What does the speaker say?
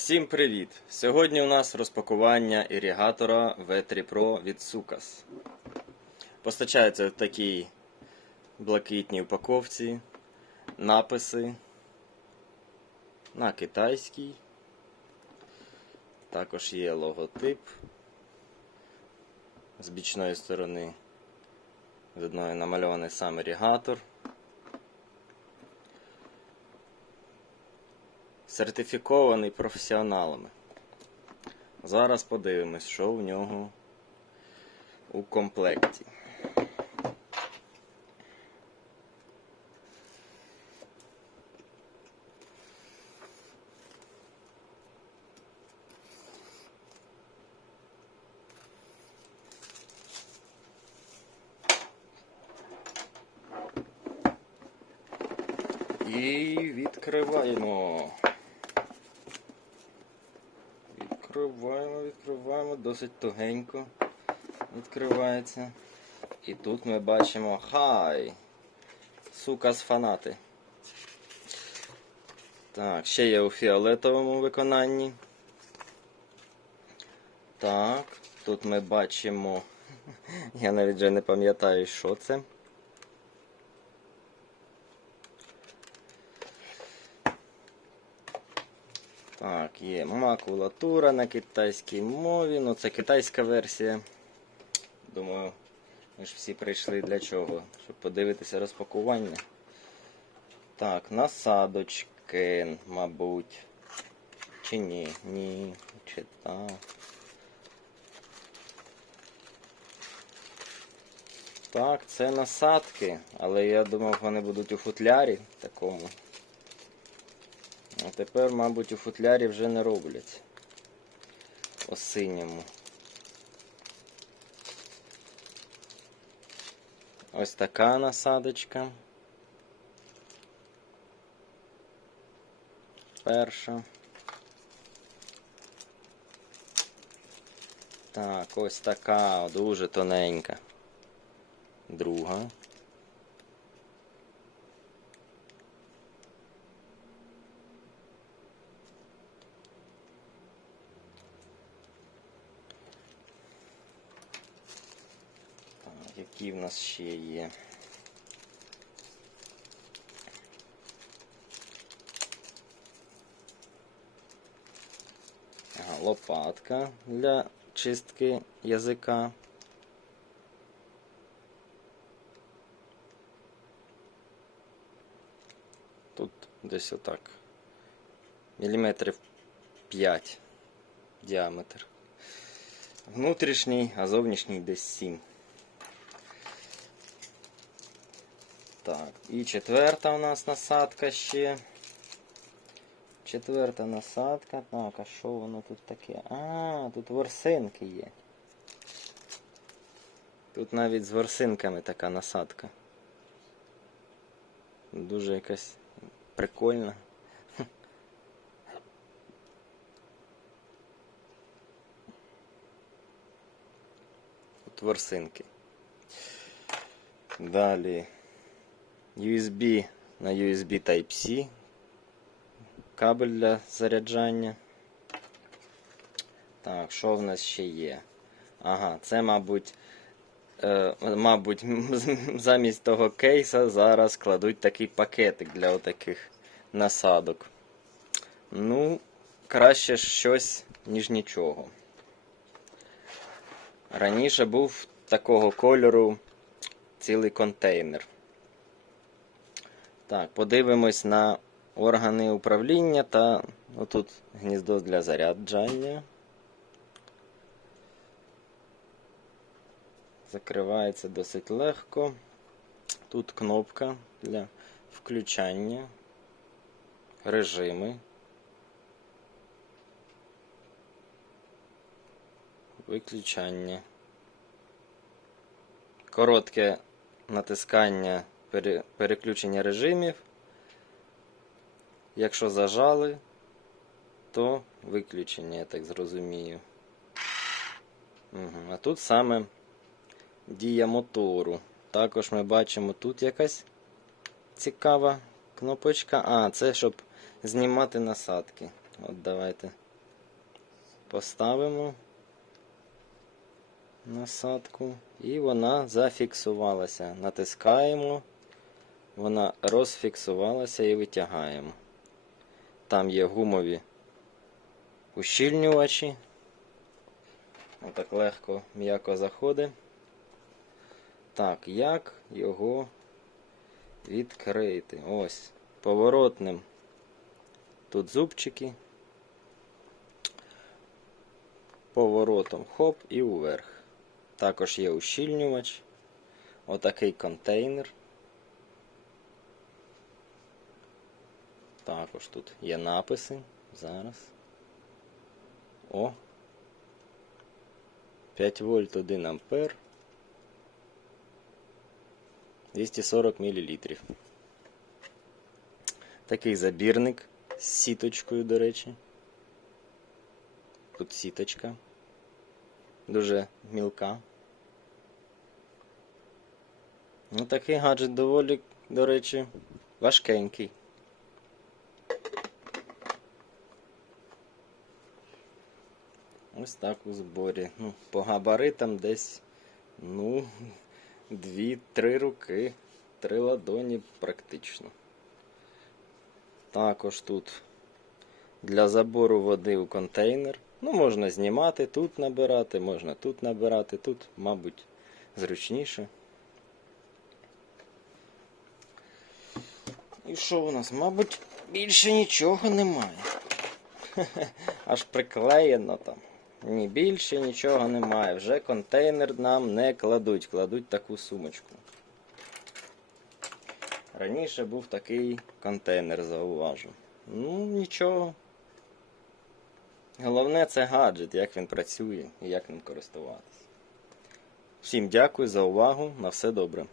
Всім привіт! Сьогодні у нас розпакування іригатора V3 Pro від Sukas. Постачається в такій блакитній упаковці, написи на китайській. Також є логотип з бічної сторони. З одної намальований сам іригатор. Сертифікований професіоналами. Зараз подивимось, що в нього у комплекті. І відкриваємо. Відкриваємо, відкриваємо, досить тугенько відкривається. І тут ми бачимо хай. Сука з фанати. Так, ще є у фіолетовому виконанні. Так, тут ми бачимо. Я навіть вже не пам'ятаю, що це. Так, є макулатура на китайській мові. Ну, це китайська версія. Думаю, ми ж всі прийшли для чого? Щоб подивитися розпакування. Так, насадочки, мабуть. Чи ні? Ні. Чи так. Так, це насадки, але я думав, вони будуть у футлярі такому. Тепер, мабуть, у футлярі вже не роблять. О синьому. Ось така насадочка. Перша. Так, ось така, дуже тоненька. Друга. Так, які в нас ще є? Ага, лопатка для чистки язика. Тут десь отак. Міліметрів 5 діаметр. Внутрішній, а зовнішній десь 7. Так, і четверта у нас насадка ще. Четверта насадка. Так, а що воно тут таке? А, тут ворсинки є. Тут навіть з ворсинками така насадка. Дуже якась прикольна. Тут ворсинки. Далі USB на USB Type-C. Кабель для заряджання. Так, що в нас ще є? Ага, це, мабуть, е, мабуть, замість того кейса зараз кладуть такий пакетик для отаких насадок. Ну, краще щось, ніж нічого. Раніше був такого кольору цілий контейнер. Так, подивимось на органи управління та отут гніздо для заряджання. Закривається досить легко. Тут кнопка для включання, режими. Виключання. Коротке натискання переключення режимів. Якщо зажали, то виключення, я так зрозумію. Угу. А тут саме дія мотору. Також ми бачимо тут якась цікава кнопочка. А, це щоб знімати насадки. От давайте поставимо насадку і вона зафіксувалася. Натискаємо, вона розфіксувалася і витягаємо. Там є гумові ущільнювачі. Отак легко, м'яко заходить. Так, як його відкрити? Ось, поворотним. Тут зубчики. Поворотом хоп і уверх. Також є ущільнювач. Отакий контейнер. Також тут є написи. Зараз. О. 5 вольт 1 ампер. 240 мл. Такий забірник з сіточкою, до речі. Тут сіточка. Дуже мілка. Ну, такий гаджет доволі, до речі, важкенький. Ось так у зборі. Ну, по габаритам десь, ну, дві-три руки, три ладоні практично. Також тут для забору води у контейнер. Ну, можна знімати, тут набирати, можна тут набирати, тут, мабуть, зручніше. І що у нас? Мабуть, більше нічого немає. Аж приклеєно там. Ні, більше нічого немає. Вже контейнер нам не кладуть, кладуть таку сумочку. Раніше був такий контейнер, зауважу. Ну, нічого. Головне це гаджет, як він працює і як ним користуватися. Всім дякую за увагу. На все добре.